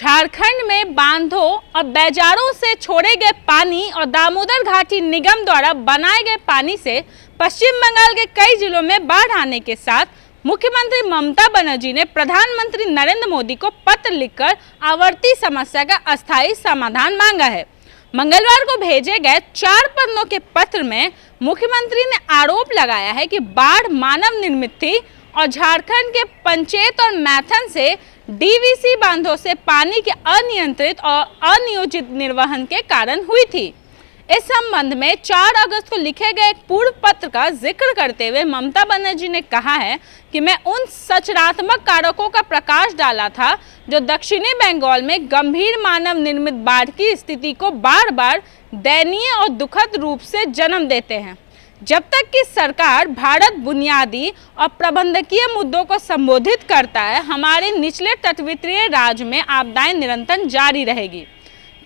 झारखंड में बांधों और बैजारों से छोड़े गए पानी और दामोदर घाटी निगम द्वारा बनाए गए पानी से पश्चिम बंगाल के कई जिलों में बाढ़ आने के साथ मुख्यमंत्री ममता बनर्जी ने प्रधानमंत्री नरेंद्र मोदी को पत्र लिखकर आवर्ती समस्या का अस्थायी समाधान मांगा है। मंगलवार को भेजे गए 4 पन्नों के पत्र में मुख्यमंत्री ने आरोप लगाया है कि बाढ़ मानव निर्मित थी और झारखंड के पंचेत और मैथन से डीवीसी बांधों से पानी के अनियंत्रित और अनियोजित निर्वहन के कारण हुई थी। इस संबंध में 4 अगस्त को लिखे गए एक पूर्व पत्र का जिक्र करते हुए ममता बनर्जी ने कहा है कि मैं उन संरचनात्मक कारकों का प्रकाश डाला था जो दक्षिणी बंगाल में गंभीर मानव निर्मित बाढ़ की स्थिति को बार बार दयनीय और दुखद रूप से जन्म देते हैं। जब तक कि सरकार भारत बुनियादी और प्रबंधकीय मुद्दों को संबोधित करता है, हमारे निचले तटवर्तीय राज्य में आपदाएं निरंतर जारी रहेगी।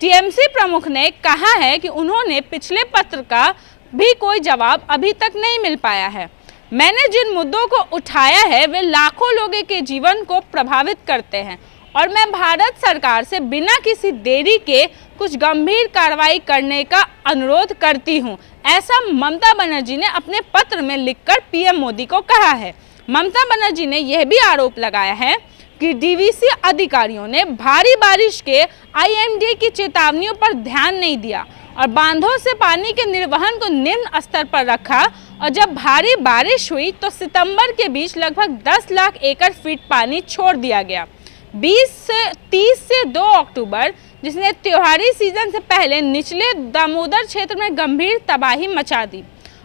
टीएमसी प्रमुख ने कहा है कि उन्होंने पिछले पत्र का भी कोई जवाब अभी तक नहीं मिल पाया है। मैंने जिन मुद्दों को उठाया है वे लाखों लोगों के जीवन को प्रभावित करते हैं और मैं भारत सरकार से बिना किसी देरी के कुछ गंभीर कार्रवाई करने का अनुरोध करती हूं, ऐसा ममता बनर्जी ने अपने पत्र में लिखकर पीएम मोदी को कहा है। ममता बनर्जी ने यह भी आरोप लगाया है कि डीवीसी अधिकारियों ने भारी बारिश के आईएमडी की चेतावनियों पर ध्यान नहीं दिया और बांधों से पानी के निर्वहन को निम्न स्तर पर रखा और जब भारी बारिश हुई तो सितंबर के बीच लगभग 10 लाख एकड़ फीट पानी छोड़ दिया गया। 30 से 2 अक्टूबर जिसने त्योहारी सीजन से पहले निचले दामोदर क्षेत्र में गंभीर तबाही मचा दी।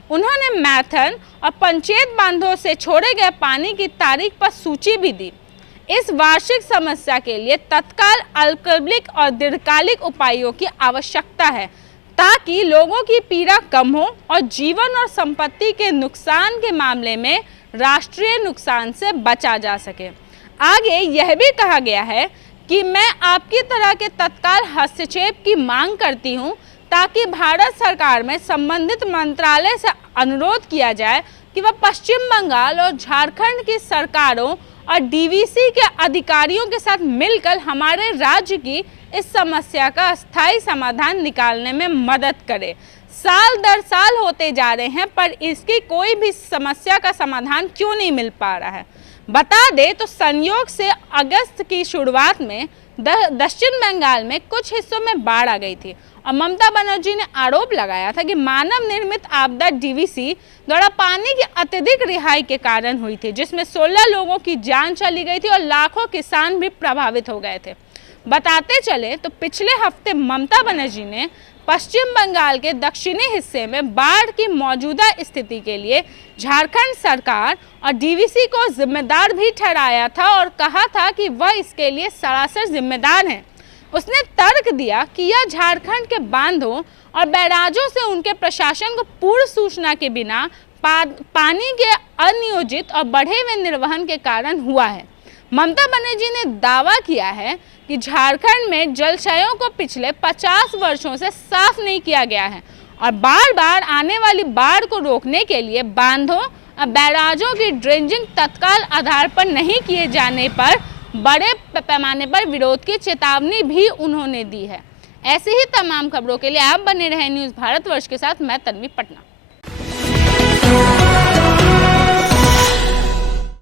उन्होंने मैथन और पंचेत बांधों से छोड़े गए पानी की तारीख पर सूची भी दी। इस वार्षिक समस्या के लिए तत्काल अल्पकालिक और दीर्घकालिक उपायों की आवश्यकता है ताकि लोगों की पीड़ा कम हो और जीवन और संपत्ति के नुकसान के मामले में राष्ट्रीय नुकसान से बचा जा सके। आगे यह भी कहा गया है कि मैं आपकी तरह के तत्काल हस्तक्षेप की मांग करती हूं ताकि भारत सरकार में संबंधित मंत्रालय से अनुरोध किया जाए कि वह पश्चिम बंगाल और झारखंड की सरकारों और डीवीसी के अधिकारियों के साथ मिलकर हमारे राज्य की इस समस्या का स्थायी समाधान निकालने में मदद करे। साल दर साल होते जा रहे हैं पर इसकी कोई भी समस्या का समाधान क्यों नहीं मिल पा रहा है। बता दें तो संयोग से अगस्त की शुरुआत में दक्षिण बंगाल में कुछ हिस्सों में बाढ़ आ गई थी और ममता बनर्जी ने आरोप लगाया था कि मानव निर्मित आपदा डीवीसी द्वारा पानी की अत्यधिक रिहाई के कारण हुई थी, जिसमें 16 लोगों की जान चली गई थी और लाखों किसान भी प्रभावित हो गए थे। बताते चले तो पिछले हफ्ते ममता बनर्जी ने पश्चिम बंगाल के दक्षिणी हिस्से में बाढ़ की मौजूदा स्थिति के लिए झारखंड सरकार और डीवीसी को जिम्मेदार भी ठहराया था और कहा था कि वह इसके लिए सरासर जिम्मेदार हैं। उसने तर्क दिया कि यह झारखंड के बांधों और बैराजों से उनके प्रशासन को पूर्व सूचना के बिना पानी के अनियोजित और बढ़े हुए निर्वहन के कारण हुआ है। ममता बनर्जी ने दावा किया है कि झारखंड में जलाशयों को पिछले 50 वर्षों से साफ नहीं किया गया है और बार बार आने वाली बाढ़ को रोकने के लिए बांधों और बैराजों की ड्रेजिंग तत्काल आधार पर नहीं किए जाने पर बड़े पैमाने पर विरोध की चेतावनी भी उन्होंने दी है। ऐसी ही तमाम खबरों के लिए आप बने रहे न्यूज़ भारतवर्ष के साथ। मैं तन्वी पटना।